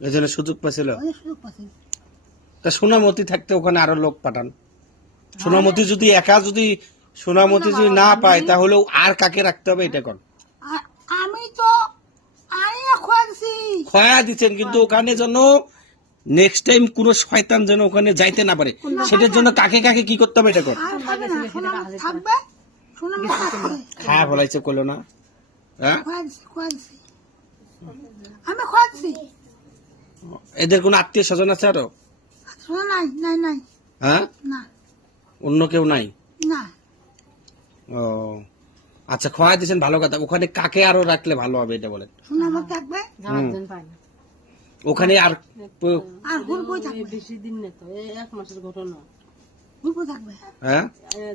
এই জন্য সুযোগ পাচ্ছিল। সুযোগ পাচ্ছি। তা সোনামতি থাকতে ওখানে আরো লোক পাঠান। সোনামতি যদি একা যদি সোনামতি যদি না পায় তাহলে আর কাকে রাখতে হবে এটা কোন? আমি তো খোয়াছি খয়া দিচ্ছেন, কিন্তু ওখানে যেন নেক্সট টাইম কোন শয়তান যেন ওখানে যাইতে না পারে, সেটার জন্য কাকে কাকে কি করতে হবে এটা কোন? থাকবে খায়া ফলাইছে কইলো না? হ্যাঁ, আমি খোয়াছি। এদের কোন আত্মীয় স্বজন আছে আরো? নাই নাই নাই। হ্যাঁ, না অন্য কেউ নাই? না। ও আচ্ছা, খোয়া দিচ্ছেন, ভালো কথা। ওখানে কাকে আরো রাখলে ভালো হবে এটা বলেন? সোনামত থাকবে, ওখানে আর আর হুলবই থাকবে। বেশি দিন না তো, 1 মাসের ঘটনা। হুলবই থাকবে, হ্যাঁ,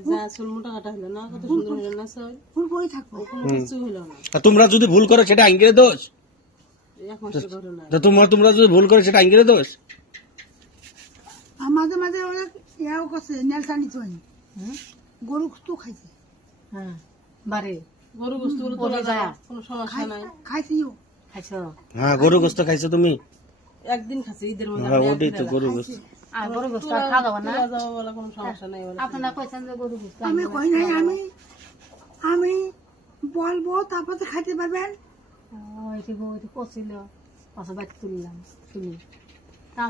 যা চুলমুটা কাটা হলো না, কত সুন্দর হলো না সব, হুলবই থাকবে। কোনো কিছু হলো না। তা তোমরা যদি ভুল করো সেটা আইনগিরে দোষ? 1 মাসের ঘটনা। তা তোমরা যদি ভুল করো সেটা আইনগিরে দোষ? আর মাঝে মাঝে অনেক ইয়াও করছে, নেলসানি চুয়ানি গরু তো খাইছে। হ্যাঁ, বাড়ি গরু গোস্ত গুলো তোলা যায়, কোনো সমস্যা নাই। খাইছিও। খাইছো? হ্যাঁ, গরু গোস্ত খাইছো তুমি? একদিন খাচ্ছি ঈদের মধ্যে। হ্যাঁ, ওটাই তো গরু গোস্ত। আর গরু গোস্ত খাওয়া যাবে না, যাওয়া বলা কোনো সমস্যা নাই বলে। আপনারা কইছেন যে গরু গোস্ত আমি কই নাই, আমি বলবো তারপর তো খাইতে পারবেন। ওইটি কছিল পাশে বাইক তুললাম তুলি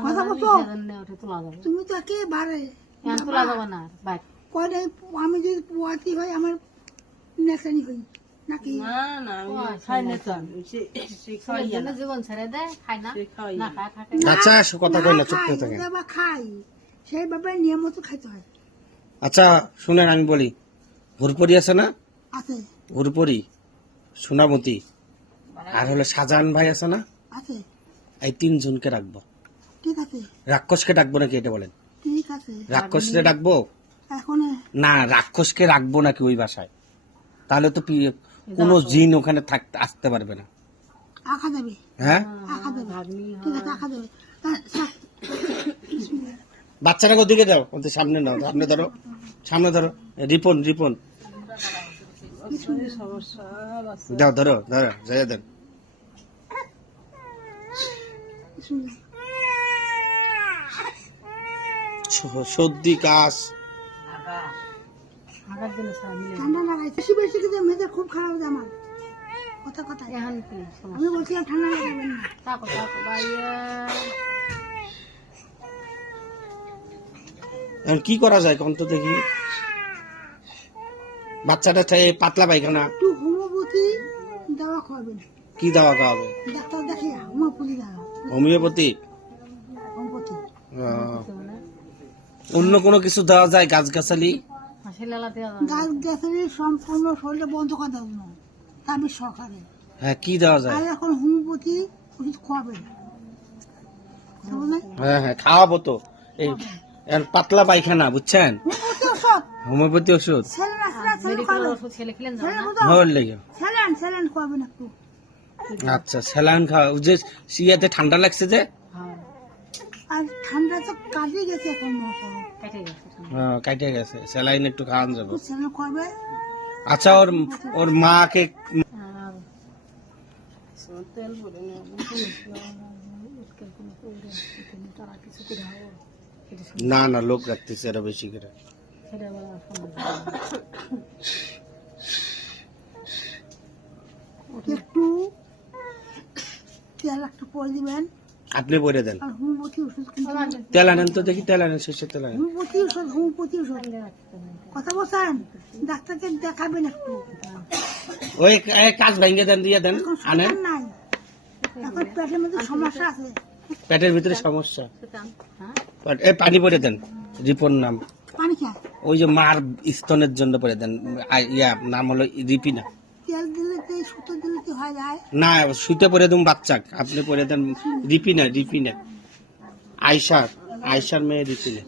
কথা বলতো? ওটা তোলা যাবে তুমি তো একেবারে এখন তোলা যাবে না বাইক কই নাই। আমি যদি পোয়াতি হয় আমার নেলসানি হই নাকি? না না, আমি খাই না তো, সে খাই জন্য জীবন ছেড়ে দেয়, খায় না, খাই না খায় থাকে। আচ্ছা, কথা কই না, চুপ খাই, করে থাকেন। যদি আবার খাই সেইভাবে নিয়মিত খাইতে হয়। আচ্ছা শুনেন, আমি বলি, হুরপরি আছে না? আছে হুরপরি, সোনামতি, আর হলো শাহজাহান ভাই আছে না? আছে, এই 3 জনকে রাখবো। ঠিক আছে রাক্ষসকে ডাকবো নাকি এটা বলেন? ঠিক আছে। রাক্ষসকে ডাকবো এখন না, রাক্ষসকে রাখবো নাকি ওই বাসায়? তাহলে তো কোনো জিন ওখানে থাকতে আসতে পারবে না। আঁকা যাবে, হ্যাঁ, আঁকা যাবে, ঠিক আছে আঁকা যাবে। বাচ্চারা ওদিকে যাও, ওদের সামনে নাও, সামনে ধরো, সামনে ধরো। রিপন সমস্যা আছে। যাও, ধরো যাই দেন। সর্দি কাশ হাগার জন্য সারা মিলে ঠান্ডা লাগাইছে, বেশি বেশি কিন্তু মেয়েদের খুব খারাপ হয়েছে আমার কথা। এখন কি সমস্যা? আমি বলছিলাম ঠান্ডা লাগাবেন না। থাকো ভাইয়া এখন কি করা যায় কোন তো দেখি? বাচ্চাটা পাতলা পায়খানা, একটু হোমিওপ্যাথি দাওয়া খাওয়াবেন। কি দেওয়া খাওয়াবে? ডাক্তার দেখিয়ে হোমিওপ্যাথি দাওয়া, হোমিওপ্যাথি? হোমিওপ্যাথি। অন্য কোনো কিছু দেওয়া যায়? গাছগাছালি? হাসি লালা দেওয়া যাবে গাছ গাছালি সম্পূর্ণ শরীরে বন্ধ করে দেওয়া জন্য তারপর সরকারে। হ্যাঁ, কি দেওয়া যায়? আর এখন হোমিওপ্যাথি ওষুধ খাওয়াবেন, কথা বলেন? হ্যাঁ, খাওয়াবো তো। এই এখন পাতলা পায়খানা, বুঝছেন? হোমিওপ্যাথি ওষুধ, হোমিওপ্যাথি ওষুধ স্যালাইন আছে না, স্যালাইন মেডিকেল খাওয়াবেন। ওষুধ ছেলে খেলেন যাবে স্যালাইন না বুঝো? হওয়ার লেগে। স্যালাইন খাওয়াবেন একটু। আচ্ছা, স্যালাইন খাওয়া, যে সিয়াতে ঠান্ডা লাগছে যে, হ্যাঁ আর ঠান্ডা তো কাটিয়ে গেছে এখন মনে করো। কেটে গেছে ঠান্ডা। হ্যাঁ, কাটে গেছে, স্যালাইন একটু খাওয়ান যাবো। একটু স্যালাইন খাওয়াবে। আচ্ছা, ওর মাকে আর তেল পরে না, তারা কিছু করে হবে না লোক রাখতেছে আরো বেশি করে। সেটা বলা একটু তেল একটু পরে দিবেন, আপনি বলে দেন। আর হোমিওপ্যাথি ওষুধ কিন্তু তেল আনেন তো দেখি, তেল আনেন, শেষে তেল আনেন। হোমিওপ্যাথি ওষুধ কথা বলছেন, ডাক্তারকে দেখাবেন একটু। ওই কাজ ভেঙে দেন, দিয়ে দেন, এখন আনেন। সময় নাই, এখন পেটের মধ্যে সমস্যা আছে। পেটের ভিতরে সমস্যা, হ্যাঁ এই পানি পরে দেন। রিপন নাম, পানি খা, ওই যে মার স্তনের জন্য পরে দেন। নাম হলো রিপিনা। তেল দিলে তো সুতো দিলে তো হয়ে যায়। না, শুইতে পরে দেন বাচ্চাক, আপনি পরে দেন রিপিনা। আয়সার মেয়ে রিপিনা।